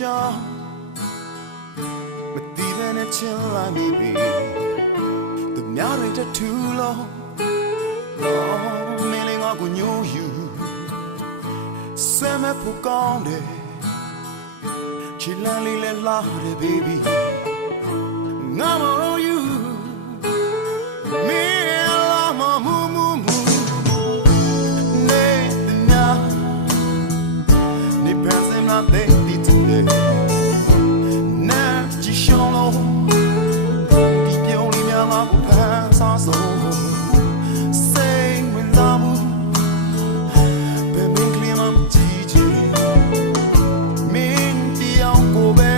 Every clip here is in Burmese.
ကြောင့်မသိဘဲနဲ့ချင်လာမိပြီသူများတွေတထူလို့မင်းလေးငါကိုညှို့ယူဆမ်းမဖို့ကောင်းတယ်ချီလန်းလေးလဲလာတယ် baby ငါမလို့ယူမင်းလာမမူမူမူနေနာနေပန်းစင်လာတဲ့ဒီတူတယ်နာကြည့်ရှောင်းလို့ဒီပြုံးလေးများငါကိုဖန်ဆားဆုံးစိတ်ဝင်စားမှုဘယ်မင်းကလေးမှမကြည့်ချင်မင်းတရားကိုပဲ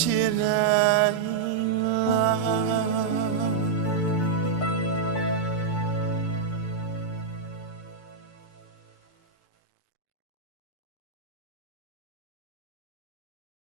ဖြစ်နိုင်